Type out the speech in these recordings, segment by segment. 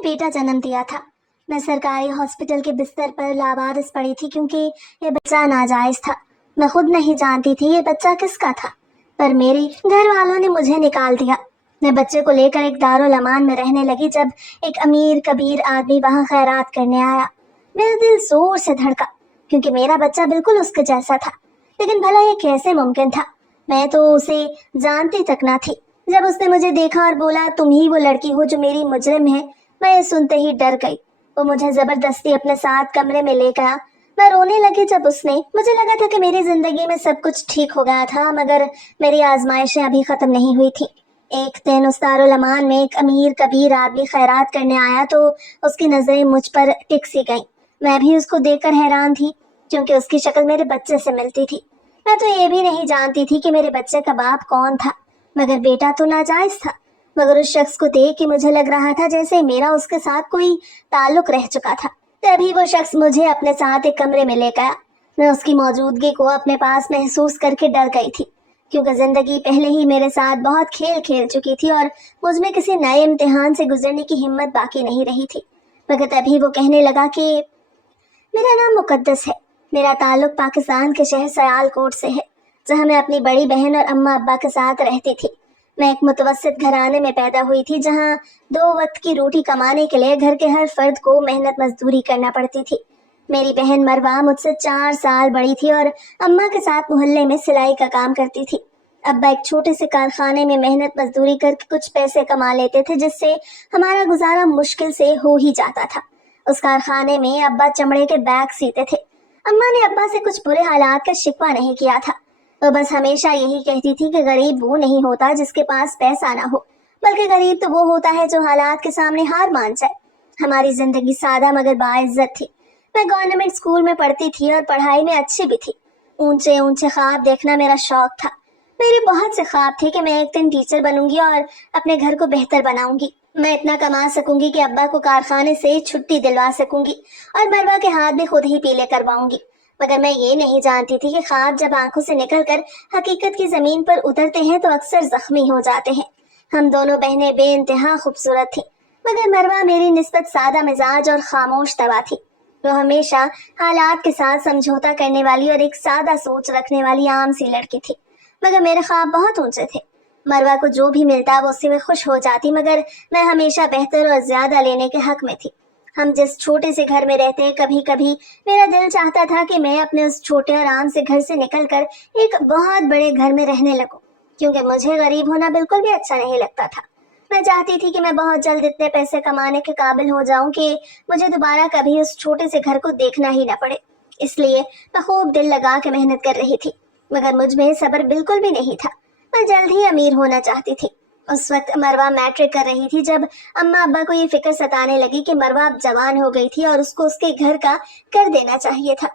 बेटा जन्म दिया था। मैं सरकारी हॉस्पिटल के बिस्तर पर लावारिस पड़ी थी क्योंकि ये बच्चा नाजायज था। मैं खुद नहीं जानती थी ये बच्चा किसका था, पर मेरे घर वालों ने मुझे निकाल दिया। मैं बच्चे को लेकर एक दारुल अमान में रहने लगी जब एक अमीर कबीर आदमी वहां खैरात करने आया। मेरा दिल जोर से धड़का क्योंकि मेरा बच्चा बिल्कुल उसके जैसा था। लेकिन भला ये कैसे मुमकिन था? मैं तो उसे जानती तक ना थी। जब उसने मुझे देखा और बोला तुम ही वो लड़की हो जो मेरी मुजरिम है, मैं ये सुनते ही डर गई। वो मुझे जबरदस्ती अपने साथ कमरे में ले गया। मैं रोने लगी जब उसने, मुझे लगा था कि मेरी जिंदगी में सब कुछ ठीक हो गया था, मगर मेरी आजमाइशें अभी खत्म नहीं हुई थी। एक दिन उस दारुल अमान में एक अमीर कबीर आदमी खैरात करने आया तो उसकी नजरें मुझ पर टिक सी गईं। मैं भी उसको देखकर हैरान थी क्योंकि उसकी शक्ल मेरे बच्चे से मिलती थी। मैं तो ये भी नहीं जानती थी कि मेरे बच्चे का बाप कौन था, मगर बेटा तो नाजायज था। मगर उस शख्स को देख के मुझे लग रहा था जैसे मेरा उसके साथ कोई ताल्लुक रह चुका था। तभी वो शख्स मुझे अपने साथ एक कमरे में ले गया। मैं उसकी मौजूदगी को अपने पास महसूस करके डर गई थी क्योंकि जिंदगी पहले ही मेरे साथ बहुत खेल खेल चुकी थी और मुझ में किसी नए इम्तिहान से गुजरने की हिम्मत बाकी नहीं रही थी। मगर तभी वो कहने लगा कि मेरा नाम मुकद्दस है, मेरा ताल्लुक पाकिस्तान के शहर सियालकोट से है, जहाँ मैं अपनी बड़ी बहन और अम्मा अब्बा के साथ रहती थी। मैं एक मुतवस्सित घराने में पैदा हुई थी जहाँ 2 वक्त की रोटी कमाने के लिए घर के हर फर्द को मेहनत मजदूरी करना पड़ती थी। मेरी बहन मरवा मुझसे 4 साल बड़ी थी और अम्मा के साथ मोहल्ले में सिलाई का काम करती थी। अब्बा एक छोटे से कारखाने में मेहनत मजदूरी करके कुछ पैसे कमा लेते थे जिससे हमारा गुजारा मुश्किल से हो ही जाता था। उस कारखाने में अब्बा चमड़े के बैग सीते थे। अम्मा ने अब्बा से कुछ बुरे हालात का शिकवा नहीं किया था। वो बस हमेशा यही कहती थी कि गरीब वो नहीं होता जिसके पास पैसा ना हो, बल्कि गरीब तो वो होता है जो हालात के सामने हार मान जाए। हमारी जिंदगी सादा मगर बाइज्जत थी। मैं गवर्नमेंट स्कूल में पढ़ती थी और पढ़ाई में अच्छी भी थी। ऊंचे ऊंचे ख्वाब देखना मेरा शौक था। मेरे बहुत से ख्वाब थे कि मैं एक दिन टीचर बनूंगी और अपने घर को बेहतर बनाऊंगी। मैं इतना कमा सकूंगी कि अब्बा को कारखाने से छुट्टी दिलवा सकूंगी और मरवा के हाथ भी खुद ही पीले करवाऊंगी। मगर मैं ये नहीं जानती थी कि ख्वाब जब आंखों से निकलकर हकीकत की जमीन पर उतरते हैं तो अक्सर जख्मी हो जाते हैं। हम दोनों बहनें बेइंतहा खूबसूरत थी, मगर मरवा मेरी निस्बत सादा मिजाज और खामोश तवा थी। वो हमेशा हालात के साथ समझौता करने वाली और एक सादा सोच रखने वाली आम सी लड़की थी। मगर मेरे ख्वाब बहुत ऊंचे थे। मरवा को जो भी मिलता वो उसी में खुश हो जाती, मगर मैं हमेशा बेहतर और ज्यादा लेने के हक में थी। हम जिस छोटे से घर में रहते हैं, कभी कभी मेरा दिल चाहता था कि मैं अपने उस छोटे और आम से घर से निकलकर एक बहुत बड़े घर में रहने लगूं, क्योंकि मुझे गरीब होना बिल्कुल भी अच्छा नहीं लगता था। मैं चाहती थी कि मैं बहुत जल्द इतने पैसे कमाने के काबिल हो जाऊं कि मुझे दोबारा कभी उस छोटे से घर को देखना ही न पड़े। इसलिए मैं खूब दिल लगा के मेहनत कर रही थी, मगर मुझ में सब्र बिल्कुल भी नहीं था। मैं जल्द ही अमीर होना चाहती थी। उस वक्त मरवा मैट्रिक कर रही थी जब अम्मा अब्बा को ये फिक्र सताने लगी कि मरवा अब जवान हो गई थी और उसको उसके घर का कर देना चाहिए था,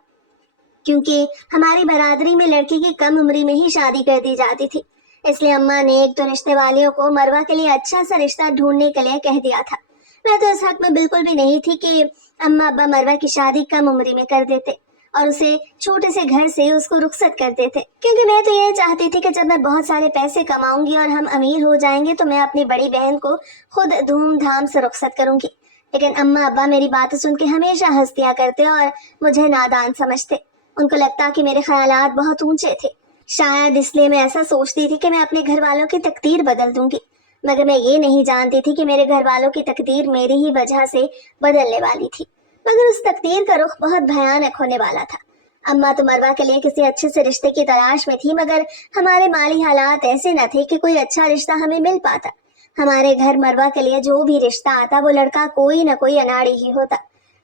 क्योंकि हमारी बरादरी में लड़की की कम उम्री में ही शादी कर दी जाती थी। इसलिए अम्मा ने एक दो रिश्ते वालियों को मरवा के लिए अच्छा सा रिश्ता ढूंढने के लिए कह दिया था। मैं तो इस हक में बिल्कुल भी नहीं थी कि अम्मा अब्बा मरवा की शादी कम उम्री में कर देते और उसे छोटे से घर से उसको रुखसत कर देते, क्योंकि मैं तो ये चाहती थी कि जब मैं बहुत सारे पैसे कमाऊंगी और हम अमीर हो जाएंगे तो मैं अपनी बड़ी बहन को खुद धूमधाम से रुखसत करूंगी। लेकिन अम्मा अब्बा मेरी बातें सुन के हमेशा हंस दिया करते और मुझे नादान समझते। उनको लगता कि मेरे ख्यालात बहुत ऊंचे थे। शायद इसलिए मैं ऐसा सोचती थी कि मैं अपने घर वालों की तकदीर बदल दूंगी, मगर मैं ये नहीं जानती थी कि मेरे घर वालों की तकदीर मेरी ही वजह से बदलने वाली थी। मगर उस तकदीर का रुख बहुत भयानक होने वाला था। अम्मा तो मरवा के लिए किसी अच्छे से रिश्ते की तलाश में थी, मगर हमारे माली हालात ऐसे न थे कि कोई अच्छा रिश्ता हमें मिल पाता। हमारे घर मरवा के लिए जो भी रिश्ता आता वो लड़का कोई न कोई अनाड़ी ही होता।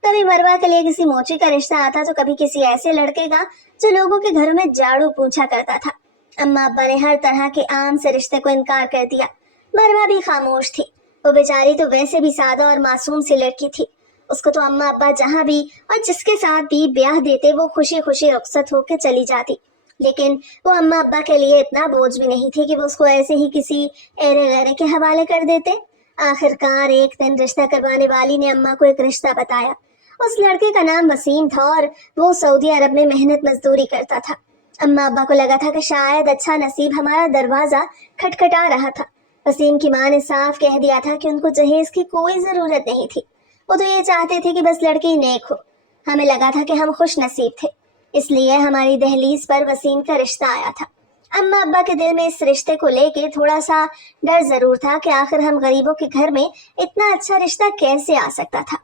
कभी मरवा के लिए किसी मोची का रिश्ता आता तो कभी किसी ऐसे लड़के का जो लोगों के घरों में झाड़ू पूछा करता था। अम्मा अब्बा ने हर तरह के आम से रिश्ते को इनकार कर दिया। मरवा भी खामोश थी। वो बेचारी तो वैसे भी सादा और मासूम सी लड़की थी। उसको तो अम्मा अब्बा जहाँ भी और जिसके साथ भी ब्याह देते वो खुशी खुशी रुखसत होकर चली जाती। लेकिन वो अम्मा अब्बा के लिए इतना बोझ भी नहीं थी कि वो उसको ऐसे ही किसी एरे गैरे के हवाले कर देते। आखिरकार एक दिन रिश्ता करवाने वाली ने अम्मा को एक रिश्ता बताया। उस लड़के का नाम वसीम था और वो सऊदी अरब में मेहनत मजदूरी करता था। अम्मा अब्बा को लगा था कि शायद अच्छा नसीब हमारा दरवाजा खटखटा रहा था। वसीम की माँ ने साफ कह दिया था कि उनको जहेज की कोई जरूरत नहीं थी। वो तो ये चाहते थे कि बस लड़की नेक हो। हमें लगा था कि हम खुश नसीब थे, इसलिए हमारी दहलीज पर वसीम का रिश्ता आया था। अम्मा अब्बा के दिल में इस रिश्ते को लेके थोड़ा सा डर जरूर था कि आखिर हम गरीबों के घर में इतना अच्छा रिश्ता कैसे आ सकता था।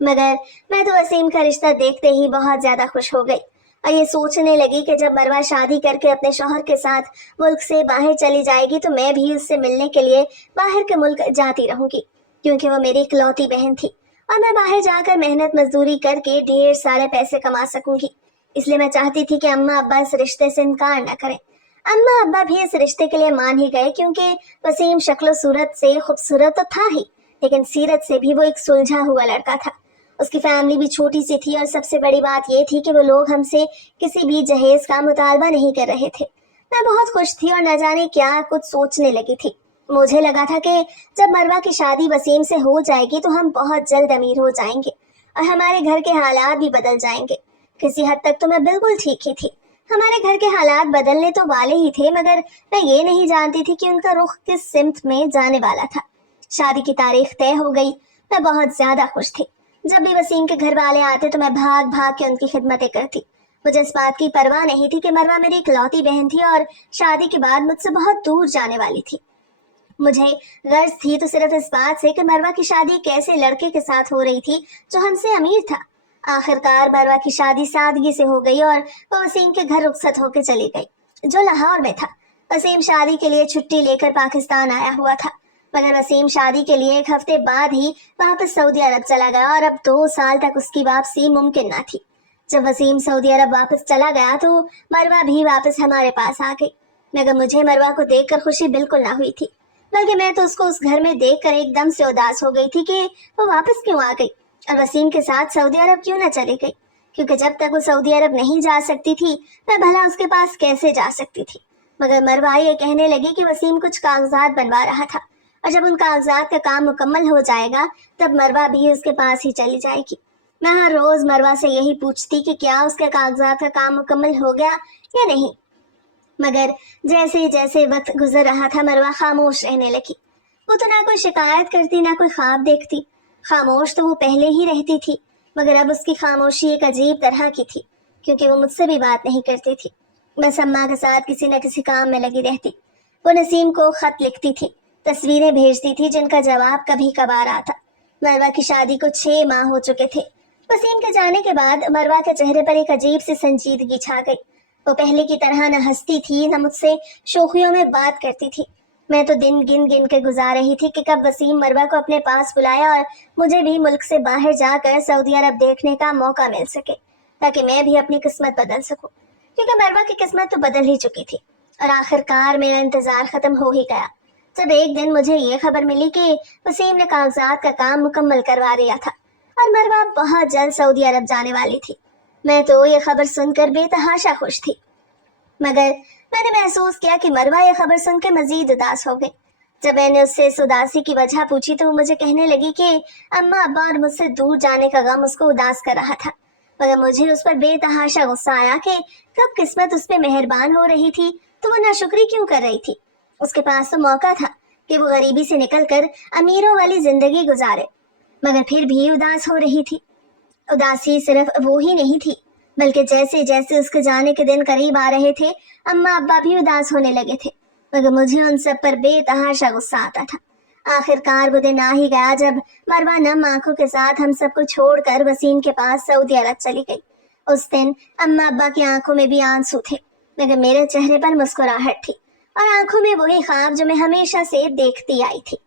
मगर मैं तो वसीम का रिश्ता देखते ही बहुत ज्यादा खुश हो गई और ये सोचने लगी कि जब मरवा शादी करके अपने शौहर के साथ मुल्क से बाहर चली जाएगी तो मैं भी उससे मिलने के लिए बाहर के मुल्क जाती रहूंगी, क्योंकि वो मेरी इकलौती बहन थी और मैं बाहर जाकर मेहनत मजदूरी करके ढेर सारे पैसे कमा सकूंगी। इसलिए मैं चाहती थी कि अम्मा अब्बा इस रिश्ते से इनकार न करें। अम्मा अब्बा भी इस रिश्ते के लिए मान ही गए, क्योंकि वसीम शक्ल सूरत से खूबसूरत तो था ही, लेकिन सीरत से भी वो एक सुलझा हुआ लड़का था। उसकी फैमिली भी छोटी सी थी और सबसे बड़ी बात ये थी कि वो लोग हमसे किसी भी जहेज का मुतालबा नहीं कर रहे थे। मैं बहुत खुश थी और न जाने क्या कुछ सोचने लगी थी। मुझे लगा था कि जब मरवा की शादी वसीम से हो जाएगी तो हम बहुत जल्द अमीर हो जाएंगे और हमारे घर के हालात भी बदल जाएंगे। किसी हद तक तो मैं बिल्कुल ठीक ही थी। हमारे घर के हालात बदलने तो वाले ही थे, मगर मैं ये नहीं जानती थी कि उनका रुख किस सिमत में जाने वाला था। शादी की तारीख तय हो गई। मैं बहुत ज्यादा खुश थी। जब भी वसीम के घर वाले आते तो मैं भाग भाग के उनकी खिदमतें करती। मुझे इस बात की परवाह नहीं थी कि मरवा मेरी इकलौती बहन थी और शादी के बाद मुझसे बहुत दूर जाने वाली थी। मुझे गर्ज थी तो सिर्फ इस बात से कि मरवा की शादी कैसे लड़के के साथ हो रही थी जो हमसे अमीर था। आखिरकार मरवा की शादी सादगी से हो गई और वो वसीम के घर रुखसत होकर चली गई, जो लाहौर में था। वसीम शादी के लिए छुट्टी लेकर पाकिस्तान आया हुआ था, मगर वसीम शादी के लिए एक हफ्ते बाद ही वापस सऊदी अरब चला गया और अब 2 साल तक उसकी वापसी मुमकिन न थी। जब वसीम सऊदी अरब वापस चला गया तो मरवा भी वापस हमारे पास आ गई, मगर मुझे मरवा को देखकर खुशी बिल्कुल ना हुई थी, बल्कि मैं तो उसको उस घर में देखकर एकदम से उदास हो गई थी कि वो वापस क्यों आ गई और वसीम के साथ सऊदी अरब क्यों न चली गई, क्योंकि जब तक वो सऊदी अरब नहीं जा सकती थी मैं भला उसके पास कैसे जा सकती थी। मगर मरवा ये कहने लगी कि वसीम कुछ कागजात बनवा रहा था और जब उन कागजात का काम मुकम्मल हो जाएगा तब मरवा भी उसके पास ही चली जाएगी। मैं हर रोज मरवा से यही पूछती कि क्या उसके कागजात का काम मुकम्मल हो गया या नहीं, मगर जैसे जैसे वक्त गुजर रहा था मरवा खामोश रहने लगी। वो तो ना कोई शिकायत करती ना कोई ख्वाब देखती। खामोश तो वो पहले ही रहती थी, मगर अब उसकी खामोशी एक अजीब तरह की थी, क्योंकि वो मुझसे भी बात नहीं करती थी। बस अम्मा के साथ किसी न किसी काम में लगी रहती। वो नसीम को खत लिखती थी, तस्वीरें भेजती थी जिनका जवाब कभी कभार आता। मरवा की शादी को 6 माह हो चुके थे। वसीम के जाने के बाद मरवा के चेहरे पर एक अजीब सी संजीदगी छा गई। वो पहले की तरह न हंसती थी न मुझसे शोखियों में बात करती थी। मैं तो दिन गिन गिन के गुजार रही थी कि कब वसीम मरवा को अपने पास बुलाया और मुझे भी मुल्क से बाहर जाकर सऊदी अरब देखने का मौका मिल सके, ताकि मैं भी अपनी किस्मत बदल सकूं, क्योंकि मरवा की किस्मत तो बदल ही चुकी थी। और आखिरकार मेरा इंतजार खत्म हो ही गया जब एक दिन मुझे ये खबर मिली कि वसीम ने कागजात का काम मुकम्मल करवा दिया था और मरवा बहुत जल्द सऊदी अरब जाने वाली थी। मैं तो ये खबर सुनकर बेतहाशा खुश थी, मगर मैंने महसूस किया कि मरवा ये खबर सुन के मजीद उदास हो गई। जब मैंने उससे इस उदासी की वजह पूछी तो वो मुझे कहने लगी कि अम्मा अब्बा और मुझसे दूर जाने का गम उसको उदास कर रहा था, मगर मुझे उस पर बेतहाशा गुस्सा आया कि कब किस्मत उस पर मेहरबान हो रही थी तो वो नाशुक्री क्यों कर रही थी। उसके पास तो मौका था कि वो गरीबी से निकलकर अमीरों वाली जिंदगी गुजारे, मगर फिर भी उदास हो रही थी। उदासी सिर्फ वो ही नहीं थी, बल्कि जैसे जैसे उसके जाने के दिन करीब आ रहे थे अम्मा अब्बा भी उदास होने लगे थे, मगर मुझे उन सब पर बेतहाशा गुस्सा आता था। आखिरकार वो दिन आ ही गया जब मरवा नम आंखों के साथ हम सबको छोड़कर वसीम के पास सऊदी अरब चली गई। उस दिन अम्मा अब्बा की आंखों में भी आंसू थे, मगर मेरे चेहरे पर मुस्कुराहट थी और आंखों में वही ख्वाब जो मैं हमेशा से देखती आई थी,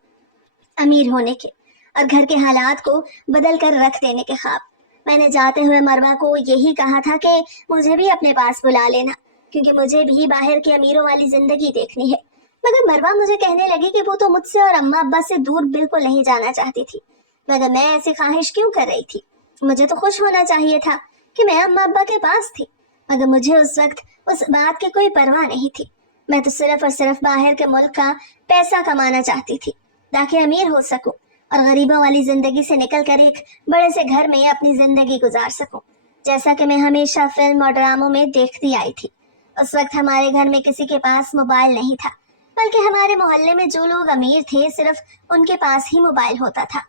अमीर होने के और घर के हालात को बदल कर रख देने के ख्वाब। मैंने जाते हुए मरवा को यही कहा था कि मुझे भी अपने पास बुला लेना, क्योंकि मुझे भी बाहर की अमीरों वाली जिंदगी देखनी है। मगर मरवा मुझे कहने लगी कि वो तो मुझसे और अम्मा अब्बा से दूर बिल्कुल नहीं जाना चाहती थी, मगर मैं ऐसी ख्वाहिश क्यों कर रही थी। मुझे तो खुश होना चाहिए था कि मैं अम्मा अब्बा के पास थी, मगर मुझे उस वक्त उस बात की कोई परवाह नहीं थी। मैं तो सिर्फ और सिर्फ बाहर के मुल्क का पैसा कमाना चाहती थी ताकि अमीर हो सकूं और गरीबों वाली जिंदगी से निकलकर एक बड़े से घर में अपनी जिंदगी गुजार सकूं, जैसा कि मैं हमेशा फिल्म और ड्रामों में देखती आई थी। उस वक्त हमारे घर में किसी के पास मोबाइल नहीं था, बल्कि हमारे मोहल्ले में जो लोग अमीर थे सिर्फ उनके पास ही मोबाइल होता था।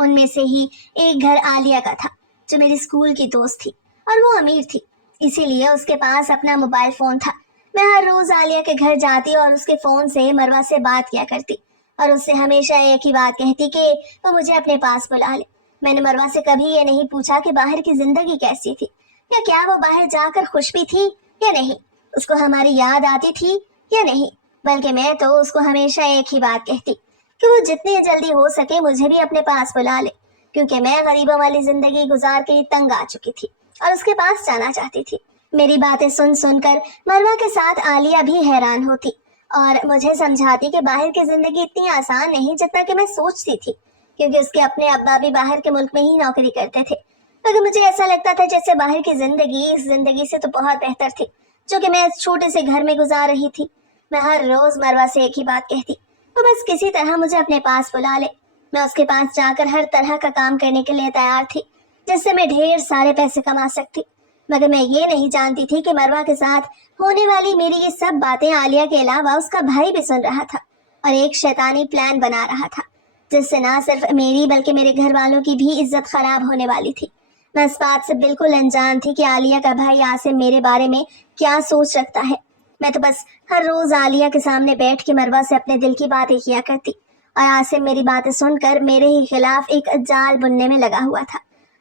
ان میں سے ہی ایک گھر عالیہ کا تھا جو میری اسکول کی دوست تھی اور وہ امیر تھی، اسی لیے اس کے پاس اپنا موبائل فون تھا۔ میں ہر روز عالیہ کے گھر جاتی اور اس کے فون سے مروہ سے بات کیا کرتی اور اس سے ہمیشہ ایک ہی بات کہتی کہ وہ مجھے اپنے پاس بلا لے۔ میں نے مروہ سے کبھی یہ نہیں پوچھا کہ باہر کی زندگی کیسی تھی، یا کیا وہ باہر جا کر خوش بھی تھی یا نہیں، اس کو ہماری یاد آتی تھی یا نہیں، بلکہ میں تو اس کو ہمیشہ ایک ہی بات کہتی کہ وہ جتنی جلدی ہو سکے مجھے بھی اپنے پاس بلا لے، کیونکہ میں غریبوں والی زندگی گزار کے تنگ آ چکی تھی اور اس کے پاس جانا چاہتی تھی۔ میری باتیں سن سن کر مروہ کے ساتھ عالیہ بھی حیران ہوتی اور مجھے سمجھاتی کہ باہر کی زندگی اتنی آسان نہیں جتنا کہ میں سوچتی تھی، کیونکہ اس کے اپنے ابا بھی باہر کے ملک میں ہی نوکری کرتے تھے، مگر مجھے ایسا لگتا تھا جیسے باہر کی زندگی اس زندگی سے تو بہت بہتر تھی جو کہ میں اس چھوٹے سے گھر میں گزار رہی تھی۔ میں ہر روز مروہ سے ایک ہی بات کہتی، وہ بس کسی طرح مجھے اپنے پاس بلا لے۔ میں اس کے پاس جا کر ہر طرح کا کام کرنے کے لیے تیار تھی جس سے میں ڈھیر سارے پیسے کما سکتی، مگر میں یہ نہیں جانتی تھی کہ مروہ کے ساتھ ہونے والی میری یہ سب باتیں عالیہ کے علاوہ اس کا بھائی بھی سن رہا تھا اور ایک شیطانی پلان بنا رہا تھا جس سے نہ صرف میری بلکہ میرے گھر والوں کی بھی عزت خراب ہونے والی تھی۔ میں اس بات سے بالکل انجان تھی کہ عالیہ کا بھائی عاصم میرے بارے میں کیا سوچ رکھتا ہے۔ میں تو بس ہر روز عالیہ کے سامنے بیٹھ کے مروہ سے اپنے دل کی باتیں کیا کرتی اور عاصم میری باتیں سن کر میرے ہی خلاف ایک جال بننے میں لگا ہوا تھا۔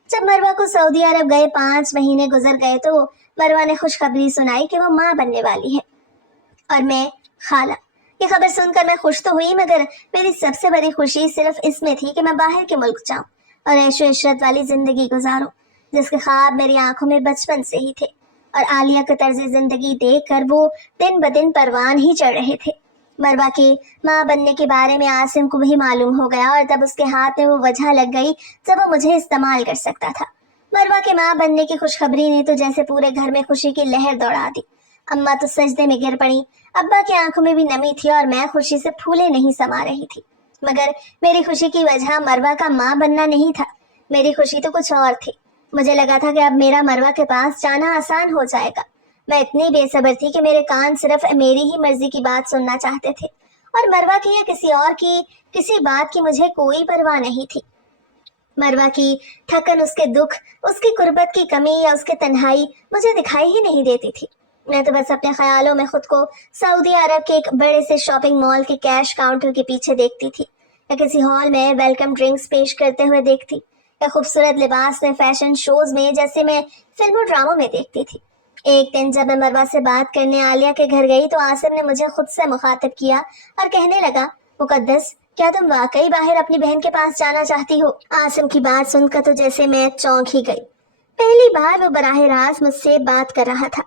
جب مروہ کو سعودی عرب گئے 5 مہینے گزر گئے تو مروہ نے خوشخبری سنائی کہ وہ ماں بننے والی ہے اور میں خالہ۔ یہ خبر سن کر میں خوش تو ہوئی، مگر میری سب سے بڑی خوشی صرف اس میں تھی کہ میں باہر کے ملک جاؤں اور عیش و عشرت والی زندگی گزاروں جس کے خواب میری آنکھوں میں بچپن سے ہی تھے، اور عالیہ کا طرز زندگی دیکھ کر وہ دن بدن پروان ہی چڑھ رہے تھے۔ مروہ کے ماں بننے کے بارے میں عاصم کو بھی معلوم ہو گیا اور تب اس کے ہاتھ میں وہ وجہ لگ گئی جب وہ مجھے استعمال کر سکتا تھا۔ مروہ کے ماں بننے کی خوشخبری نے تو جیسے پورے گھر میں خوشی کی لہر دوڑا دی۔ اماں تو سجدے میں گر پڑی، ابا کی آنکھوں میں بھی نمی تھی اور میں خوشی سے پھولے نہیں سما رہی تھی، مگر میری خوشی کی وجہ مروہ کا ماں بننا نہیں تھا، میری خوشی تو کچھ اور تھی۔ مجھے لگا تھا کہ اب میرا مروہ کے پاس جانا آسان ہو جائے گا۔ میں اتنی بے صبر تھی کہ میرے کان صرف میری ہی مرضی کی بات سننا چاہتے تھے اور مروہ کی یا کسی اور کی کسی بات کی مجھے کوئی پرواہ نہیں تھی۔ مروہ کی تھکن، اس کے دکھ، اس کی قربت کی کمی یا اس کی تنہائی مجھے دکھائی ہی نہیں دیتی تھی۔ میں تو بس اپنے خیالوں میں خود کو سعودی عرب کے ایک بڑے سے شاپنگ مال کے کیش کاؤنٹر کے پیچھے دیکھتی تھی، یا کسی ہال میں ویلکم ڈرنکس پیش کرتے ہوئے دیکھتی، یا خوبصورت لباس میں فیشن شوز میں جیسے میں فلموں ڈراموں میں دیکھتی تھی۔ ایک دن جب میں مروہ سے بات کرنے عالیہ کے گھر گئی تو عاصم نے مجھے خود سے مخاطب کیا اور کہنے لگا، مقدس کیا تم واقعی باہر اپنی بہن کے پاس جانا چاہتی ہو؟ عاصم کی بات سن کر تو جیسے میں چونک ہی گئی۔ پہلی بار وہ براہ راست مجھ سے بات کر رہا تھا،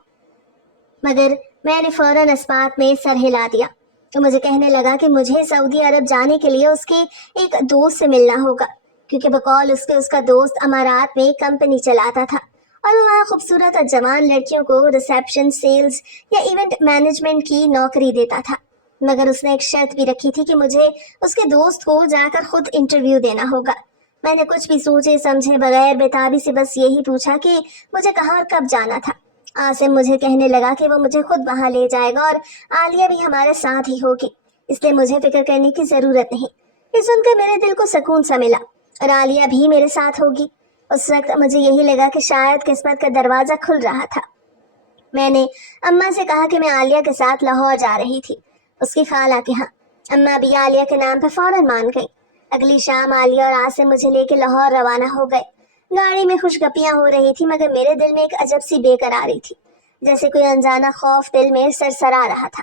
مگر میں نے فوراً اس بات میں سر ہلا دیا۔ تو مجھے کہنے لگا کہ مجھے سعودی عرب جانے کے لیے اس کے ایک دوست سے ملنا ہوگا، کیونکہ بقول اس کا دوست امارات میں کمپنی چلاتا تھا اور وہ وہاں خوبصورت اور جوان لڑکیوں کو ریسیپشن، سیلز یا ایونٹ مینجمنٹ کی نوکری دیتا تھا، مگر اس نے ایک شرط بھی رکھی تھی کہ مجھے اس کے دوست کو جا کر خود انٹرویو دینا ہوگا۔ میں نے کچھ بھی سوچے سمجھے بغیر بےتابی سے بس یہی پوچھا کہ مجھے کہاں اور کب جانا تھا۔ عاصم مجھے کہنے لگا کہ وہ مجھے خود وہاں لے جائے گا اور عالیہ بھی ہمارے ساتھ ہی ہوگی، اس لیے مجھے فکر کرنے کی ضرورت نہیں۔ یہ سن کر میرے دل کو سکون سا ملا، اور عالیہ بھی میرے ساتھ ہوگی۔ اس وقت مجھے یہی لگا کہ شاید قسمت کا دروازہ کھل رہا تھا۔ میں نے اماں سے کہا کہ میں عالیہ کے ساتھ لاہور جا رہی تھی، اس کی خالہ کے ہاں۔ اماں بھی عالیہ کے نام پہ فوراً مان گئی۔ اگلی شام عالیہ اور عاصم مجھے لے کے لاہور روانہ ہو گئے۔ گاڑی میں خوش گپیاں ہو رہی تھی، مگر میرے دل میں ایک عجب سی بے قراری تھی، جیسے کوئی انجانا خوف دل میں سرسرا رہا تھا۔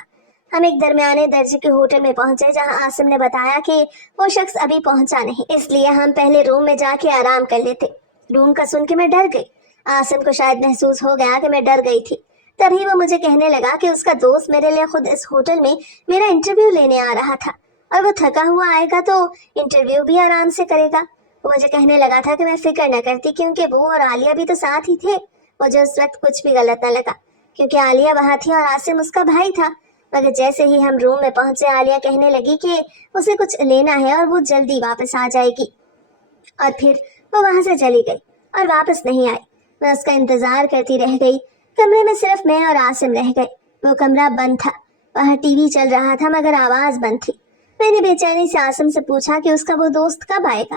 ہم ایک درمیانے درجے کے ہوٹل میں پہنچے جہاں عاصم نے بتایا کہ وہ شخص ابھی پہنچا نہیں، اس لیے ہم پہلے روم میں جا کے آرام کر لیتے۔ روم کا سن کے میں ڈر گئی۔ عاصم کو شاید محسوس ہو گیا کہ میں ڈر گئی تھی، تبھی وہ مجھے کہنے لگا کہ اس کا دوست میرے لیے خود اس ہوٹل میں میرا انٹرویو لینے آ رہا تھا اور وہ تھکا ہوا آئے گا تو انٹرویو بھی آرام سے کرے گا۔ وہ مجھے کہنے لگا تھا کہ میں فکر نہ کرتی کیونکہ وہ اور عالیہ بھی تو ساتھ ہی تھے۔ مجھے اس وقت کچھ بھی غلط نہ لگا کیونکہ عالیہ وہاں تھی اور عاصم اس کا بھائی تھا، مگر جیسے ہی ہم روم میں پہنچے عالیہ کہنے لگی کہ اسے کچھ لینا ہے اور وہ جلدی واپس آ جائے گی، اور پھر وہ وہاں سے چلی گئی اور واپس نہیں آئی۔ میں اس کا انتظار کرتی رہ گئی۔ کمرے میں صرف میں اور عاصم رہ گئے۔ وہ کمرہ بند تھا، وہاں ٹی وی چل رہا تھا مگر آواز بند تھی۔ میں نے بے چینی سے عاصم سے پوچھا کہ اس کا وہ دوست کب آئے گا۔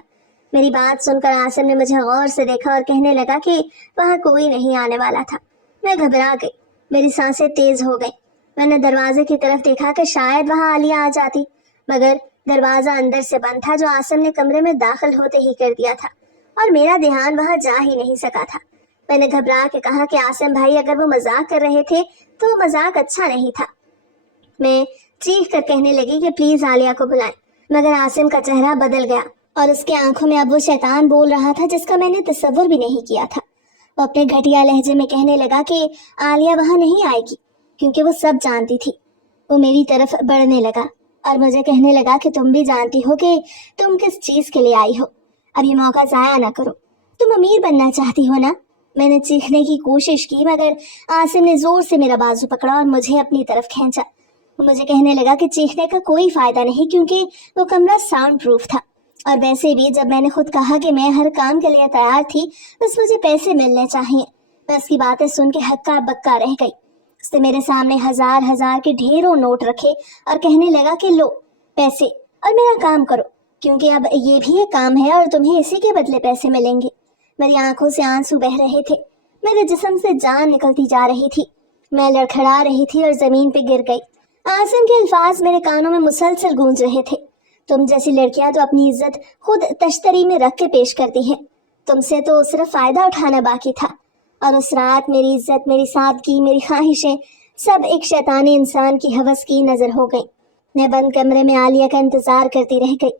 میری بات سن کر آسم نے مجھے غور سے دیکھا اور کہنے لگا کہ وہاں کوئی نہیں آنے والا تھا۔ میں گھبرا گئی، میری سانسیں تیز ہو گئی۔ میں نے دروازے کی طرف دیکھا کہ شاید وہاں عالیہ آ جاتی، مگر دروازہ اندر سے بند تھا جو آسم نے کمرے میں داخل ہوتے ہی کر دیا تھا، اور میرا دھیان وہاں جا ہی نہیں سکا تھا۔ میں نے گھبرا کے کہا کہ آسم بھائی، اگر وہ مذاق کر رہے تھے تو وہ مذاق اچھا نہیں تھا۔ میں چیخ کر کہنے لگی کہ پلیز عالیہ کو بلائیں، مگر آسم کا چہرہ بدل گیا اور اس کے آنکھوں میں اب وہ شیطان بول رہا تھا جس کا میں نے تصور بھی نہیں کیا تھا۔ وہ اپنے گھٹیا لہجے میں کہنے لگا کہ عالیہ وہاں نہیں آئے گی، کیونکہ وہ سب جانتی تھی۔ وہ میری طرف بڑھنے لگا اور مجھے کہنے لگا کہ تم بھی جانتی ہو کہ تم کس چیز کے لیے آئی ہو، اب یہ موقع ضائع نہ کرو۔ تم امیر بننا چاہتی ہو نا؟ میں نے چیخنے کی کوشش کی، مگر آسم نے زور سے میرا بازو پکڑا اور مجھے اپنی طرف کھینچا۔ مجھے کہنے لگا کہ چیخنے کا کوئی فائدہ نہیں، کیونکہ وہ کمرہ ساؤنڈ پروف تھا، اور ویسے بھی جب میں نے خود کہا کہ میں ہر کام کے لیے تیار تھی، بس مجھے پیسے ملنے چاہیے۔ میں اس کی باتیں سن کے ہکا بکا رہ گئی۔ اس نے میرے سامنے ہزار ہزار کے ڈھیروں نوٹ رکھے اور کہنے لگا کہ لو پیسے اور میرا کام کرو، کیونکہ اب یہ بھی ایک کام ہے اور تمہیں اسی کے بدلے پیسے ملیں گے۔ میری آنکھوں سے آنسو بہہ رہے تھے، میرے جسم سے جان نکلتی جا رہی تھی، میں لڑکھڑا رہی تھی اور زمین پہ گر گئی۔ آسم کے الفاظ میرے کانوں میں مسلسل گونج رہے تھے، تم جیسی لڑکیاں تو اپنی عزت خود تشتری میں رکھ کے پیش کرتی ہیں، تم سے تو صرف فائدہ اٹھانا باقی تھا۔ اور اس رات میری عزت، میری سادگی، میری خواہشیں سب ایک شیطانی انسان کی ہوس کی نظر ہو گئی۔ میں بند کمرے میں عالیہ کا انتظار کرتی رہ گئی،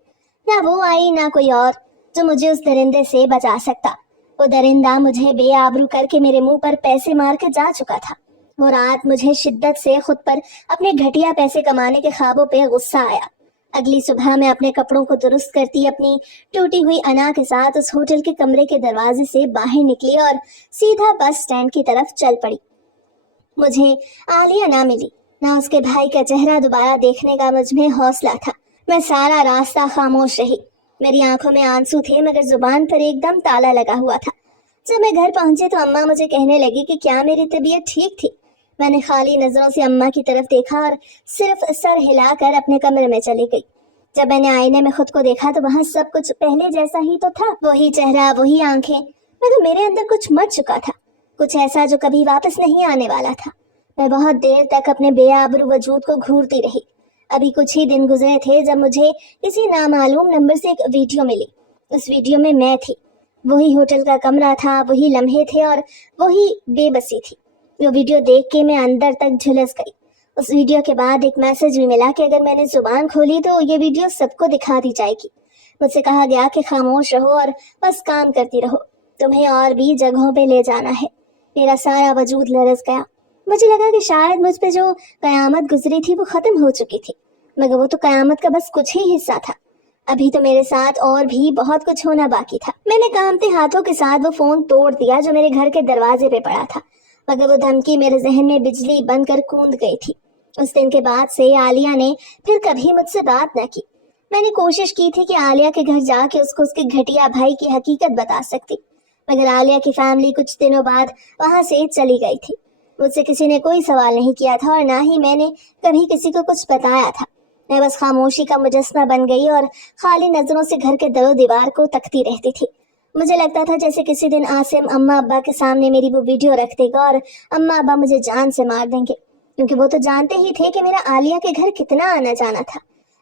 نہ وہ آئی نہ کوئی اور جو مجھے اس درندے سے بچا سکتا۔ وہ درندہ مجھے بے آبرو کر کے میرے منہ پر پیسے مار کے جا چکا تھا۔ وہ رات مجھے شدت سے خود پر اپنے گھٹیا پیسے کمانے کے خوابوں پہ غصہ آیا۔ اگلی صبح میں اپنے کپڑوں کو درست کرتی اپنی ٹوٹی ہوئی انا کے ساتھ اس ہوٹل کے کمرے کے دروازے سے باہر نکلی اور سیدھا بس اسٹینڈ کی طرف چل پڑی۔ مجھے عالیہ نہ ملی، نہ اس کے بھائی کا چہرہ دوبارہ دیکھنے کا مجھ میں حوصلہ تھا۔ میں سارا راستہ خاموش رہی، میری آنکھوں میں آنسو تھے مگر زبان پر ایک دم تالا لگا ہوا تھا۔ جب میں گھر پہنچی تو اماں مجھے کہنے لگی کہ کیا میری طبیعت ٹھیک تھی۔ میں نے خالی نظروں سے اماں کی طرف دیکھا اور صرف سر ہلا کر اپنے کمرے میں چلی گئی۔ جب میں نے آئینے میں خود کو دیکھا تو وہاں سب کچھ پہلے جیسا ہی تو تھا، وہی چہرہ، وہی آنکھیں، مگر میرے اندر کچھ مر چکا تھا، کچھ ایسا جو کبھی واپس نہیں آنے والا تھا۔ میں بہت دیر تک اپنے بے آبرو وجود کو گھورتی رہی۔ ابھی کچھ ہی دن گزرے تھے جب مجھے کسی نامعلوم نمبر سے ایک ویڈیو ملی۔ اس ویڈیو میں تھی، وہی ہوٹل کا کمرہ تھا، وہی لمحے تھے اور وہی بے بسی تھی۔ وہ ویڈیو دیکھ کے میں اندر تک جھلس گئی۔ اس ویڈیو کے بعد ایک میسج بھی ملا کہ اگر میں نے زبان کھولی تو یہ ویڈیو سب کو دکھا دی جائے گی۔ مجھ سے کہا گیا کہ خاموش رہو اور بس کام کرتی رہو، تمہیں اور بھی جگہوں پہ لے جانا ہے۔ میرا سارا وجود لرز گیا۔ مجھے لگا کہ شاید مجھ پہ جو قیامت گزری تھی وہ ختم ہو چکی تھی، مگر وہ تو قیامت کا بس کچھ ہی حصہ تھا۔ ابھی تو میرے ساتھ اور بھی بہت کچھ ہونا باقی تھا۔ میں نے کانپتے ہاتھوں کے ساتھ وہ فون توڑ دیا جو میرے گھر کے دروازے پہ پڑا تھا، مگر وہ دھمکی میرے ذہن میں بجلی بن کر کوند گئی تھی۔ اس دن کے بعد سے عالیہ نے پھر کبھی مجھ سے بات نہ کی۔ میں نے کوشش کی تھی کہ عالیہ کے گھر جا کے اس کو اس کے گھٹیا بھائی کی حقیقت بتا سکتی، مگر عالیہ کی فیملی کچھ دنوں بعد وہاں سے چلی گئی تھی۔ مجھ سے کسی نے کوئی سوال نہیں کیا تھا اور نہ ہی میں نے کبھی کسی کو کچھ بتایا تھا۔ میں بس خاموشی کا مجسمہ بن گئی اور خالی نظروں سے گھر کے در و دیوار کو تکتی رہتی تھی۔ مجھے لگتا تھا جیسے کسی دن آسم اماں ابا کے سامنے میری وہ ویڈیو رکھ دے گا اور اماں ابا مجھے جان سے مار دیں گے، کیونکہ وہ تو جانتے ہی تھے کہ میرا عالیہ کے گھر کتنا آنا جانا تھا۔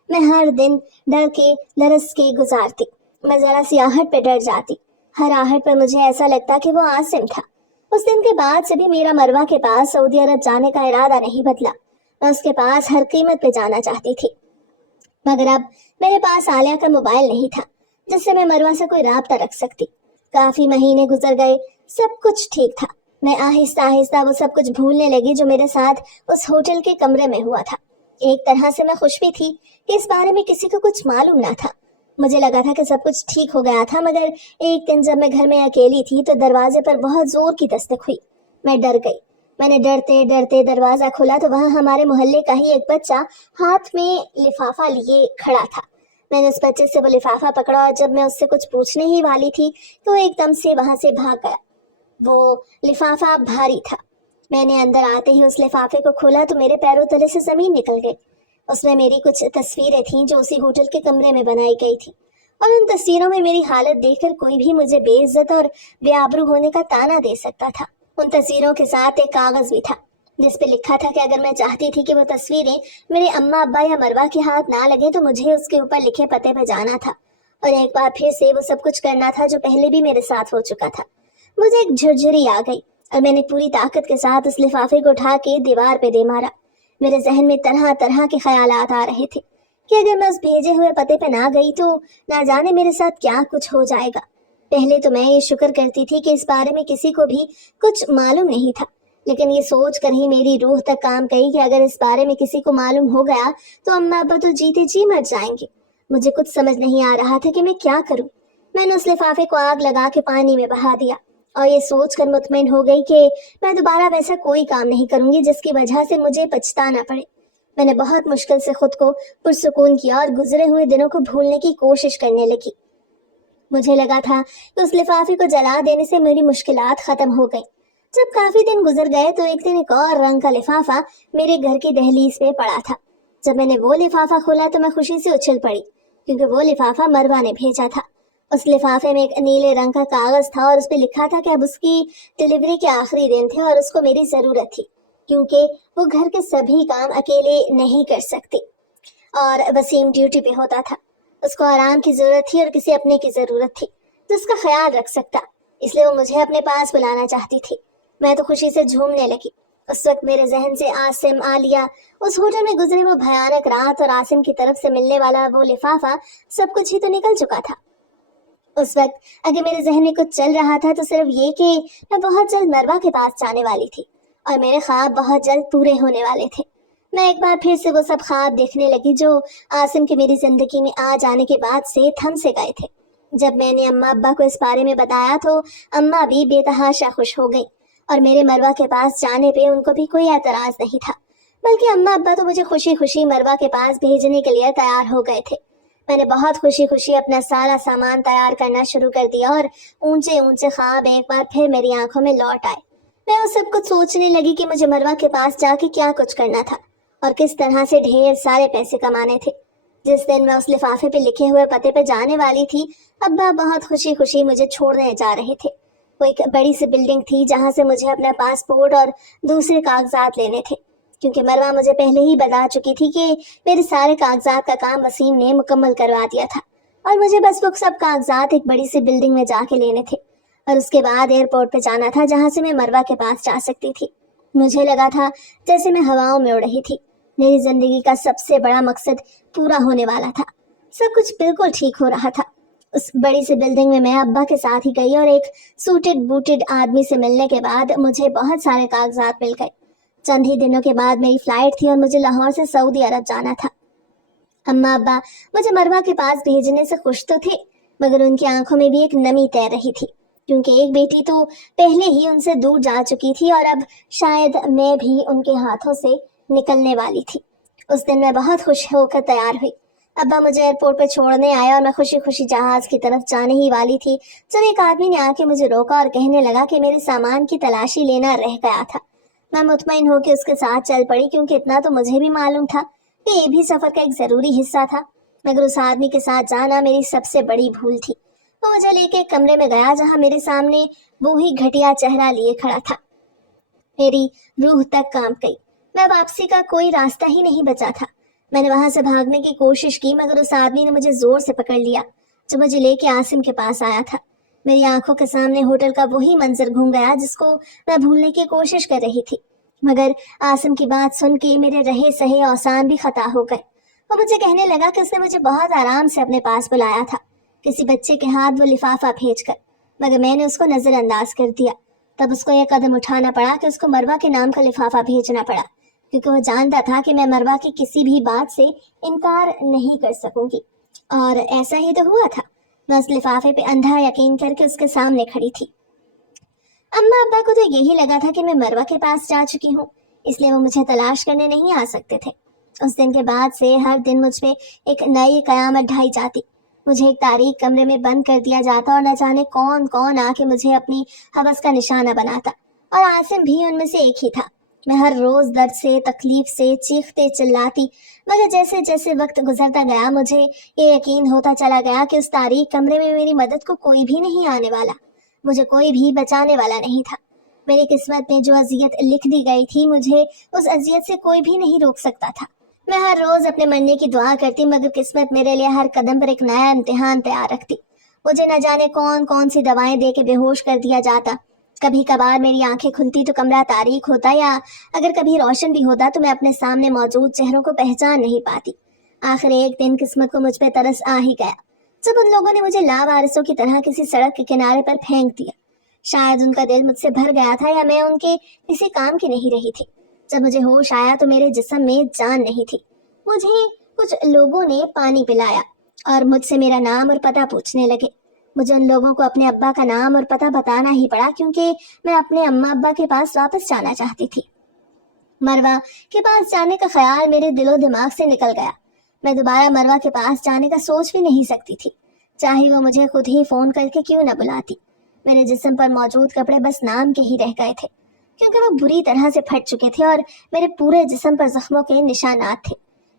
میں ہر دن ڈر کے لرز کے گزارتی، میں ذرا سی آہٹ پہ ڈر جاتی، ہر آہٹ پر مجھے ایسا لگتا کہ وہ عاصم تھا۔ اس دن کے بعد سے بھی میرا مروہ کے پاس سعودی عرب جانے کا ارادہ نہیں بدلا۔ میں اس کے پاس ہر قیمت پہ جانا چاہتی تھی، مگر اب میرے پاس عالیہ کا موبائل نہیں تھا جس سے میں مروہ سے کوئی رابطہ رکھ سکتی۔ کافی مہینے گزر گئے، سب کچھ ٹھیک تھا۔ میں آہستہ آہستہ وہ سب کچھ بھولنے لگی جو میرے ساتھ اس ہوٹل کے کمرے میں ہوا تھا۔ ایک طرح سے میں خوش بھی تھی کہ اس بارے میں کسی کو کچھ معلوم نہ تھا۔ مجھے لگا تھا کہ سب کچھ ٹھیک ہو گیا تھا، مگر ایک دن جب میں گھر میں اکیلی تھی تو دروازے پر بہت زور کی دستک ہوئی۔ میں ڈر گئی۔ میں نے ڈرتے ڈرتے دروازہ کھولا تو وہاں ہمارے محلے کا ہی ایک بچہ ہاتھ میں لفافہ لیے کھڑا تھا۔ میں نے اس بچے سے وہ لفافہ پکڑا اور جب میں اس سے کچھ پوچھنے ہی والی تھی تو ایک دم سے وہاں سے بھاگ گیا۔ وہ لفافہ بھاری تھا۔ میں نے اندر آتے ہی اس لفافے کو کھولا تو میرے پیروں تلے سے زمین نکل گئی۔ اس میں میری کچھ تصویریں تھیں جو اسی ہوٹل کے کمرے میں بنائی گئی تھی۔ और उन तस्वीरों में मेरी हालत देखकर कोई भी मुझे बेइज्जत और बेआबरू होने का ताना दे सकता था। उन तस्वीरों के साथ एक कागज भी था जिस पे लिखा था कि अगर मैं चाहती थी कि वो तस्वीरें मेरे अम्मा अब्बा या मरवा के हाथ ना लगे तो मुझे उसके ऊपर लिखे पते पे जाना था और एक बार फिर से वो सब कुछ करना था जो पहले भी मेरे साथ हो चुका था। मुझे एक झुरझुरी आ गई और मैंने पूरी ताकत के साथ उस लिफाफे को उठा के दीवार पे दे मारा। मेरे जहन में तरह तरह के ख्यालात आ रहे थे कि अगर मैं उस भेजे हुए पते पे ना गई तो ना जाने मेरे साथ क्या कुछ हो जाएगा। पहले तो मैं ये शुक्र करती थी कि इस बारे में किसी को भी कुछ मालूम नहीं था, लेकिन ये सोच कर ही मेरी रूह तक काम गई कि अगर इस बारे में किसी को मालूम हो गया तो अम्मा अब्बा तो जीते जी मर जाएंगे। मुझे कुछ समझ नहीं आ रहा था कि मैं क्या करूं। मैंने उस लिफाफे को आग लगा के पानी में बहा दिया और ये सोच कर मुतमईन हो गई कि मैं दोबारा वैसा कोई काम नहीं करूंगी जिसकी वजह से मुझे पछताना पड़े। मैंने बहुत मुश्किल से खुद को पुरसुकून किया और गुजरे हुए दिनों को भूलने की कोशिश करने लगी। मुझे लगा था कि उस लिफाफे को जला देने से मेरी मुश्किलात खत्म हो गई। जब काफी दिन गुजर गए तो एक दिन एक और रंग का लिफाफा मेरे घर की दहलीज पे पड़ा था। जब मैंने वो लिफाफा खोला तो मैं खुशी से उछल पड़ी क्योंकि वो लिफाफा मरवा ने भेजा था। उस लिफाफे में एक नीले रंग का कागज था और उस पे लिखा था कि अब उसकी डिलीवरी के आखिरी दिन थे और उसको मेरी जरूरत थी क्योंकि वो घर के सभी काम अकेले नहीं कर सकती और वसीम ड्यूटी पे होता था। उसको आराम की जरूरत थी और किसी अपने की जरूरत थी तो उसका ख्याल रख सकता, इसलिए वो मुझे अपने पास बुलाना चाहती थी। मैं तो खुशी से झूमने लगी। उस वक्त मेरे जहन से आसिम, आलिया, उस होटल में गुजरे वो भयानक रात और आसिम की तरफ से मिलने वाला वो लिफाफा सब कुछ ही तो निकल चुका था। उस वक्त अगर मेरे जहन में कुछ चल रहा था तो सिर्फ ये कि मैं बहुत जल्द मरवा के पास जाने वाली थी और मेरे ख्वाब बहुत जल्द पूरे होने वाले थे। मैं एक बार फिर से वो सब ख्वाब देखने लगी जो आसिम के मेरी जिंदगी में आ जाने के बाद से थम से गए थे। जब मैंने अम्मा अब्बा को इस बारे में बताया तो अम्मा भी बेतहाशा खुश हो गई और मेरे मरवा के पास जाने पे उनको भी कोई एतराज नहीं था, बल्कि अम्मा अब्बा तो मुझे खुशी खुशी मरवा के पास भेजने के लिए तैयार हो गए थे। मैंने बहुत खुशी खुशी अपना सारा सामान तैयार करना शुरू कर दिया और ऊंचे ऊंचे ख्वाब एक बार फिर मेरी आंखों में लौट आए। मैं उस सब कुछ सोचने लगी कि मुझे मरवा के पास जाके क्या कुछ करना था और किस तरह से ढेर सारे पैसे कमाने थे। जिस दिन मैं उस लिफाफे पे लिखे हुए पते पे जाने वाली थी, अब्बा बहुत खुशी खुशी मुझे छोड़ने जा रहे थे। वो एक बड़ी सी बिल्डिंग थी जहां से मुझे अपना पासपोर्ट और दूसरे कागजात लेने थे, क्योंकि मरवा मुझे पहले ही बता चुकी थी कि मेरे सारे कागजात का काम वसीम ने मुकम्मल करवा दिया था और मुझे बस वो सब कागजात एक बड़ी सी बिल्डिंग में जाके लेने थे और उसके बाद एयरपोर्ट पे जाना था जहां से मैं मरवा के पास जा सकती थी। मुझे लगा था जैसे मैं हवाओं में उड़ रही थी। मेरी जिंदगी का सबसे बड़ा मकसद पूरा होने वाला था। सब कुछ बिल्कुल ठीक हो रहा था। उस बड़ी सी बिल्डिंग में मैं अब्बा के साथ ही गई और एक सूटेड बूटेड आदमी से मिलने के बाद मुझे बहुत सारे कागजात मिल गए। चंद ही दिनों के बाद मेरी फ्लाइट थी और मुझे लाहौर से सऊदी अरब जाना था। अम्मा अब्बा मुझे मरवा के पास भेजने से खुश तो थे, मगर उनकी आंखों में भी एक नमी तैर रही थी, क्योंकि एक बेटी तो पहले ही उनसे दूर जा चुकी थी और अब शायद मैं भी उनके हाथों से निकलने वाली थी। उस दिन मैं बहुत खुश होकर तैयार हुई। अब्बा मुझे एयरपोर्ट पर छोड़ने आया और मैं खुशी खुशी जहाज की तरफ जाने ही वाली थी जब एक आदमी ने आके मुझे रोका और कहने लगा कि मेरे सामान की तलाशी लेना रह गया था। मैं मुतमईन होकर उसके साथ चल पड़ी, क्योंकि इतना तो मुझे भी मालूम था कि ये भी सफर का एक जरूरी हिस्सा था। मगर उस आदमी के साथ जाना मेरी सबसे बड़ी भूल थी। वो मुझे लेके एक कमरे में गया जहां मेरे सामने वो ही घटिया चेहरा लिए खड़ा था। मेरी रूह तक कांप गई। मैं वापसी का कोई रास्ता ही नहीं बचा था। मैंने वहां से भागने की कोशिश की, मगर उस आदमी ने मुझे जोर से पकड़ लिया जो मुझे लेके आसिम के पास आया था। मेरी आंखों के सामने होटल का वही मंजर घूम गया जिसको मैं भूलने की कोशिश कर रही थी, मगर आसिम की बात सुन के मेरे रहे सहे औसान भी खता हो गए। वो मुझे कहने लगा कि उसने मुझे बहुत आराम से अपने पास बुलाया था, किसी बच्चे के हाथ वो लिफाफा भेजकर, मगर मैंने उसको नजरअंदाज कर दिया। तब उसको यह कदम उठाना पड़ा कि उसको मरवा के नाम का लिफाफा भेजना पड़ा, क्योंकि वो जानता था कि मैं मरवा की किसी भी बात से इनकार नहीं कर सकूंगी। और ऐसा ही तो हुआ था। मैं उस लिफाफे पे अंधा यकीन करके उसके सामने खड़ी थी। अम्मा अब्बा को तो यही लगा था कि मैं मरवा के पास जा चुकी हूँ, इसलिए वो मुझे तलाश करने नहीं आ सकते थे। उस दिन के बाद से हर दिन मुझ पे एक नई कयामत ढाई जाती। मुझे एक तारीख कमरे में बंद कर दिया जाता और न जाने कौन कौन आके मुझे अपनी हवस का निशाना बनाता, और आसिम भी उनमें से एक ही था। میں ہر روز درد سے تکلیف سے چیختے چلاتی، مگر جیسے جیسے وقت گزرتا گیا مجھے یہ یقین ہوتا چلا گیا کہ اس تاریک کمرے میں میری مدد کو کوئی بھی نہیں آنے والا، مجھے کوئی بھی بچانے والا نہیں تھا۔ میری قسمت میں جو اذیت لکھ دی گئی تھی مجھے اس اذیت سے کوئی بھی نہیں روک سکتا تھا۔ میں ہر روز اپنے مرنے کی دعا کرتی، مگر قسمت میرے لیے ہر قدم پر ایک نیا امتحان تیار رکھتی۔ مجھے نہ جانے کون کون سی دوائیں دے کے بے ہوش کر دیا جاتا۔ کبھی کبھار میری آنکھیں کھلتی تو کمرہ تاریک ہوتا، یا اگر کبھی روشن بھی ہوتا تو میں اپنے سامنے موجود چہروں کو پہچان نہیں پاتی۔ آخر ایک دن قسمت کو مجھ پہ ترس آ ہی گیا، جب ان لوگوں نے مجھے لاوارثوں کی طرح کسی سڑک کے کنارے پر پھینک دیا۔ شاید ان کا دل مجھ سے بھر گیا تھا، یا میں ان کے کسی کام کی نہیں رہی تھی۔ جب مجھے ہوش آیا تو میرے جسم میں جان نہیں تھی۔ مجھے کچھ لوگوں نے پانی پلایا اور مجھ سے میرا نام اور پتہ پوچھنے لگے۔ مجھے ان لوگوں کو اپنے ابا کا نام اور پتہ بتانا ہی پڑا، کیونکہ میں اپنے اماں ابا کے پاس واپس جانا چاہتی تھی۔ مروہ کے پاس جانے کا خیال میرے دل و دماغ سے نکل گیا۔ میں دوبارہ مروہ کے پاس جانے کا سوچ بھی نہیں سکتی تھی، چاہے وہ مجھے خود ہی فون کر کے کیوں نہ بلاتی۔ میرے جسم پر موجود کپڑے بس نام کے ہی رہ گئے تھے، کیونکہ وہ بری طرح سے پھٹ چکے تھے اور میرے پورے جسم پر زخموں کے نشانات تھے۔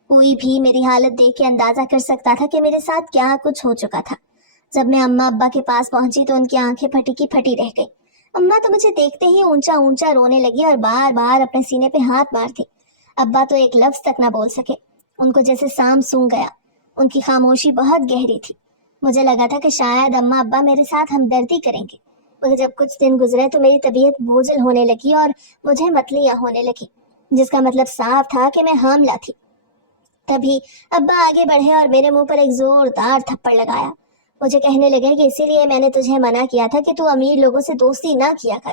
کوئی بھی میری حالت دیکھ کے اندازہ کر سکتا تھا کہ میرے ساتھ کیا کچھ ہو چکا تھا۔ جب میں اماں ابا کے پاس پہنچی تو ان کی آنکھیں پھٹی کی پھٹی رہ گئی۔ اماں تو مجھے دیکھتے ہی اونچا اونچا رونے لگی اور بار بار اپنے سینے پہ ہاتھ مارتی۔ ابا تو ایک لفظ تک نہ بول سکے، ان کو جیسے سام سونگ گیا۔ ان کی خاموشی بہت گہری تھی۔ مجھے لگا تھا کہ شاید اماں ابا میرے ساتھ ہمدردی کریں گے، مگر جب کچھ دن گزرے تو میری طبیعت بوجھل ہونے لگی اور مجھے متلیاں ہونے لگی، جس کا مطلب صاف تھا کہ میں حاملہ تھی۔ تبھی ابا آگے بڑھے اور میرے منہ پر ایک زوردار تھپڑ لگایا۔ مجھے کہنے لگے کہ اسی لیے میں نے تجھے منع کیا تھا کہ تو امیر لوگوں سے دوستی نہ کیا کر۔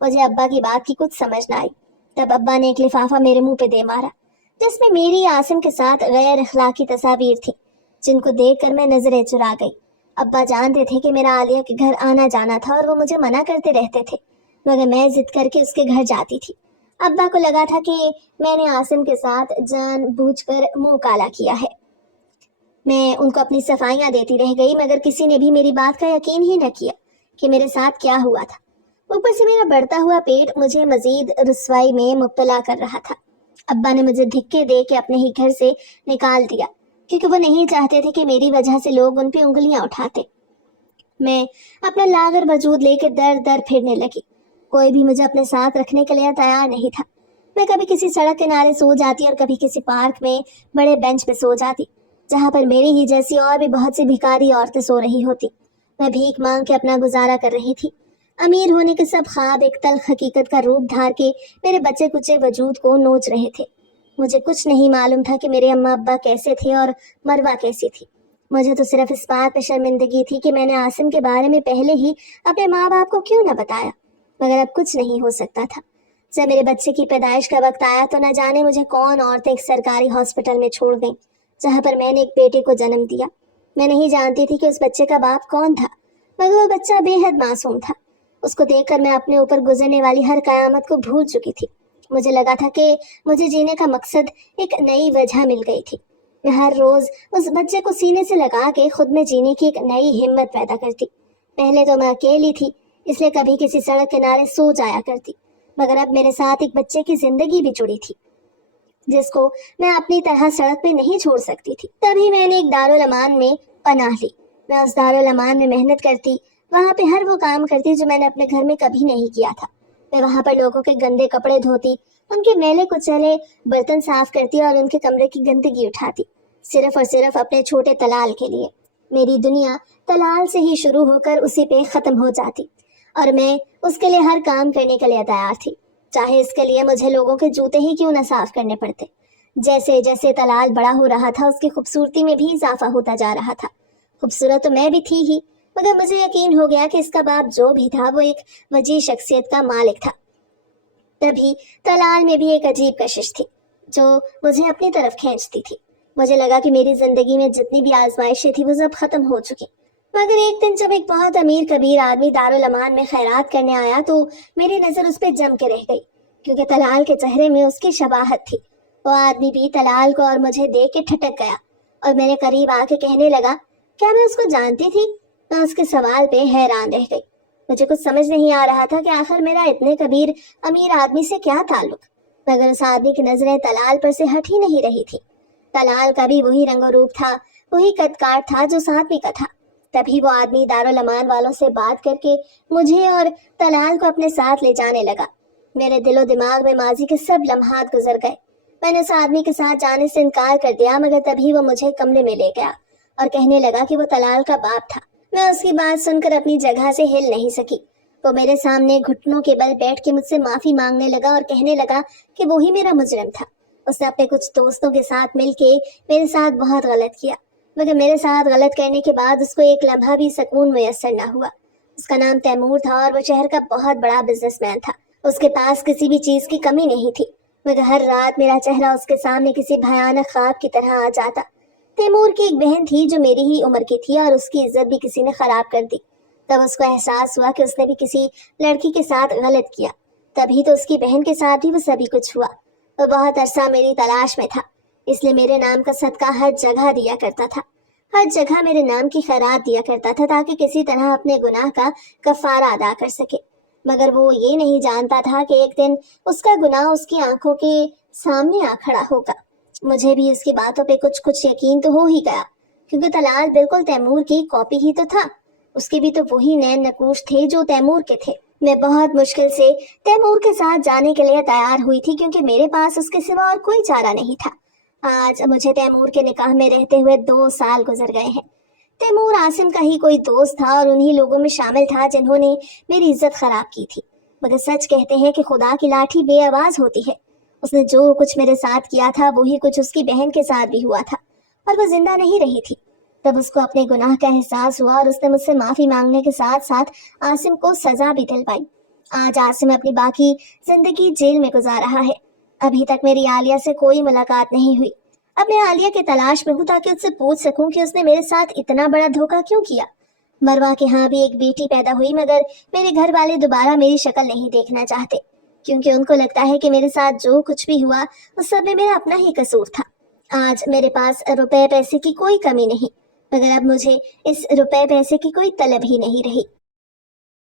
مجھے ابا کی بات کی کچھ سمجھ نہ آئی۔ تب ابا نے ایک لفافہ میرے منہ پہ دے مارا، جس میں میری عاصم کے ساتھ غیر اخلاقی تصاویر تھی، جن کو دیکھ کر میں نظریں چرا گئی۔ ابا جانتے تھے کہ میرا عالیہ کے گھر آنا جانا تھا اور وہ مجھے منع کرتے رہتے تھے، مگر میں ضد کر کے اس کے گھر جاتی تھی۔ ابا کو لگا تھا کہ میں نے عاصم کے ساتھ جان بوجھ کر منہ کالا کیا ہے۔ میں ان کو اپنی صفائیاں دیتی رہ گئی، مگر کسی نے بھی میری بات کا یقین ہی نہ کیا کہ میرے ساتھ کیا ہوا تھا۔ اوپر سے میرا بڑھتا ہوا پیٹ مجھے مزید رسوائی میں مبتلا کر رہا تھا۔ ابا نے مجھے دھکے دے کے اپنے ہی گھر سے نکال دیا، کیونکہ وہ نہیں چاہتے تھے کہ میری وجہ سے لوگ ان پہ انگلیاں اٹھاتے۔ میں اپنا لاغر وجود لے کے در در پھرنے لگی۔ کوئی بھی مجھے اپنے ساتھ رکھنے کے لیے تیار نہیں تھا۔ میں کبھی کسی سڑک کنارے سو جاتی اور کبھی کسی پارک میں بڑے بینچ پہ سو جاتی، جہاں پر میری ہی جیسی اور بھی بہت سی بھکاری عورتیں سو رہی ہوتی۔ میں بھیک مانگ کے اپنا گزارا کر رہی تھی۔ امیر ہونے کے سب خواب ایک تلخ حقیقت کا روپ دھار کے میرے بچے کچے وجود کو نوچ رہے تھے۔ مجھے کچھ نہیں معلوم تھا کہ میرے اماں ابا کیسے تھے اور مروہ کیسی تھی۔ مجھے تو صرف اس بات پہ شرمندگی تھی کہ میں نے عاصم کے بارے میں پہلے ہی اپنے ماں باپ کو کیوں نہ بتایا، مگر اب کچھ نہیں ہو سکتا تھا۔ جب میرے بچے کی پیدائش کا وقت آیا تو نہ جانے مجھے کون عورتیں ایک سرکاری ہاسپٹل میں چھوڑ گئیں، جہاں پر میں نے ایک بیٹے کو جنم دیا۔ میں نہیں جانتی تھی کہ اس بچے کا باپ کون تھا، مگر وہ بچہ بے حد معصوم تھا۔ اس کو دیکھ کر میں اپنے اوپر گزرنے والی ہر قیامت کو بھول چکی تھی۔ مجھے لگا تھا کہ مجھے جینے کا مقصد ایک نئی وجہ مل گئی تھی۔ میں ہر روز اس بچے کو سینے سے لگا کے خود میں جینے کی ایک نئی ہمت پیدا کرتی۔ پہلے تو میں اکیلی تھی، اس لیے کبھی کسی سڑک کنارے سو جایا کرتی، مگر اب میرے ساتھ ایک بچے کی زندگی بھی جڑی تھی، جس کو میں اپنی طرح سڑک پہ نہیں چھوڑ سکتی تھی۔ تبھی میں نے ایک دارالامان میں پناہ لی۔ میں اس دارالامان میں محنت کرتی، وہاں پہ ہر وہ کام کرتی جو میں نے اپنے گھر میں کبھی نہیں کیا تھا۔ میں وہاں پر لوگوں کے گندے کپڑے دھوتی، ان کے میلے کچلے برتن صاف کرتی اور ان کے کمرے کی گندگی اٹھاتی، صرف اور صرف اپنے چھوٹے طلال کے لیے۔ میری دنیا طلال سے ہی شروع ہو کر اسی پہ ختم ہو جاتی، اور میں اس کے لیے ہر کام کرنے کے لیے تیار تھی، چاہے اس کے لیے مجھے لوگوں کے جوتے ہی کیوں نہ صاف کرنے پڑتے۔ جیسے جیسے طلال بڑا ہو رہا تھا، اس کی خوبصورتی میں بھی اضافہ ہوتا جا رہا تھا۔ خوبصورت تو میں بھی تھی ہی، مگر مجھے یقین ہو گیا کہ اس کا باپ جو بھی تھا وہ ایک وجیح شخصیت کا مالک تھا۔ تبھی طلال میں بھی ایک عجیب کشش تھی جو مجھے اپنی طرف کھینچتی تھی۔ مجھے لگا کہ میری زندگی میں جتنی بھی آزمائشیں تھیں وہ سب ختم ہو چکی، مگر ایک دن جب ایک بہت امیر کبیر آدمی دارالامان میں خیرات کرنے آیا تو میری نظر اس پہ جم کے رہ گئی، کیونکہ طلال کے چہرے میں اس کی شباہت تھی۔ وہ آدمی بھی طلال کو اور مجھے دیکھ کے ٹھٹک گیا اور میرے قریب آ کے کہنے لگا، کیا میں اس کو جانتی تھی؟ میں اس کے سوال پہ حیران رہ گئی۔ مجھے کچھ سمجھ نہیں آ رہا تھا کہ آخر میرا اتنے کبیر امیر آدمی سے کیا تعلق۔ मगर उस आदमी की नजरें तलाल पर से हट ही नहीं रही थी। तलाल का भी वही रंग और रूप था, वही कद काठ था जो उस आदमी का था। तभी वो आदमी दारुल अमान वालों से बात करके मुझे और तलाल को अपने साथ ले जाने लगा। मेरे दिलो दिमाग में माजी के सब लम्हात गुजर गए। मैंने उस आदमी के साथ जाने से इनकार कर दिया, मगर तभी वो मुझे कमरे में ले गया और कहने लगा कि वो तलाल का बाप था। मैं उसकी बात सुनकर अपनी जगह से हिल नहीं सकी। वो मेरे सामने घुटनों के बल बैठ के मुझसे माफी मांगने लगा और कहने लगा कि वो ही मेरा मुजरिम था। उसने अपने कुछ दोस्तों के साथ मिलके मेरे साथ बहुत गलत किया, मगर मेरे साथ गलत करने के बाद उसको एक लम्हा भी सुकून मुयस्सर न हुआ। उसका नाम तैमूर था और वो शहर का बहुत बड़ा बिजनेसमैन था। उसके पास किसी भी चीज की कमी नहीं थी, मगर हर रात मेरा चेहरा उसके सामने किसी भयानक ख्वाब की तरह आ जाता। तैमूर की एक बहन थी जो मेरी ही उम्र की थी और उसकी इज्जत भी किसी ने खराब कर दी। तब उसको एहसास हुआ कि उसने भी किसी लड़की के साथ गलत किया। तभी तो उसकी बहन के साथ भी वो सभी कुछ हुआ। वो बहुत अरसा मेरी तलाश में था, इसलिए मेरे नाम का सदका हर जगह दिया करता था। हर जगह मेरे नाम की खैरात दिया करता था ताकि किसी तरह अपने गुनाह का कफारा अदा कर सके। मगर वो ये नहीं जानता था कि एक दिन उसका गुनाह उसकी आंखों के सामने आ खड़ा होगा। मुझे भी उसकी बातों पे कुछ कुछ यकीन तो हो ही गया, क्योंकि तलाल बिल्कुल तैमूर की कॉपी ही तो था। उसके भी तो वही नैन नकूश थे जो तैमूर के थे। मैं बहुत मुश्किल से तैमूर के साथ जाने के लिए तैयार हुई थी, क्योंकि मेरे पास उसके सिवा और कोई चारा नहीं था। आज मुझे तैमूर के निकाह में रहते हुए 2 साल गुजर गए हैं। तैमूर आसिम का ही कोई दोस्त था और उन्हीं लोगों में शामिल था जिन्होंने मेरी इज्जत खराब की थी। मगर सच कहते हैं कि खुदा की लाठी बेआवाज होती है। उसने जो कुछ मेरे साथ किया था वही कुछ उसकी बहन के साथ भी हुआ था, और वो जिंदा नहीं रही थी। तब उसको अपने गुनाह का एहसास हुआ और उसने मुझसे माफी मांगने के साथ साथ आसिम को सजा भी दिलवाई। आज आसिम अपनी बाकी जिंदगी जेल में गुजार रहा है। अभी तक मेरी आलिया से कोई मुलाकात नहीं हुई। अब मैं आलिया की तलाश में हूँ ताकि उससे पूछ सकूं कि उसने मेरे साथ इतना बड़ा धोखा क्यों किया। मरवा के यहाँ भी एक बेटी पैदा हुई, मगर मेरे घर वाले दोबारा मेरी शक्ल नहीं देखना चाहते, क्योंकि उनको लगता है कि मेरे साथ जो कुछ भी हुआ उस सब में मेरा अपना ही कसूर था। आज मेरे पास रुपए पैसे की कोई कमी नहीं, मगर अब मुझे इस रुपए पैसे की कोई तलब ही नहीं रही।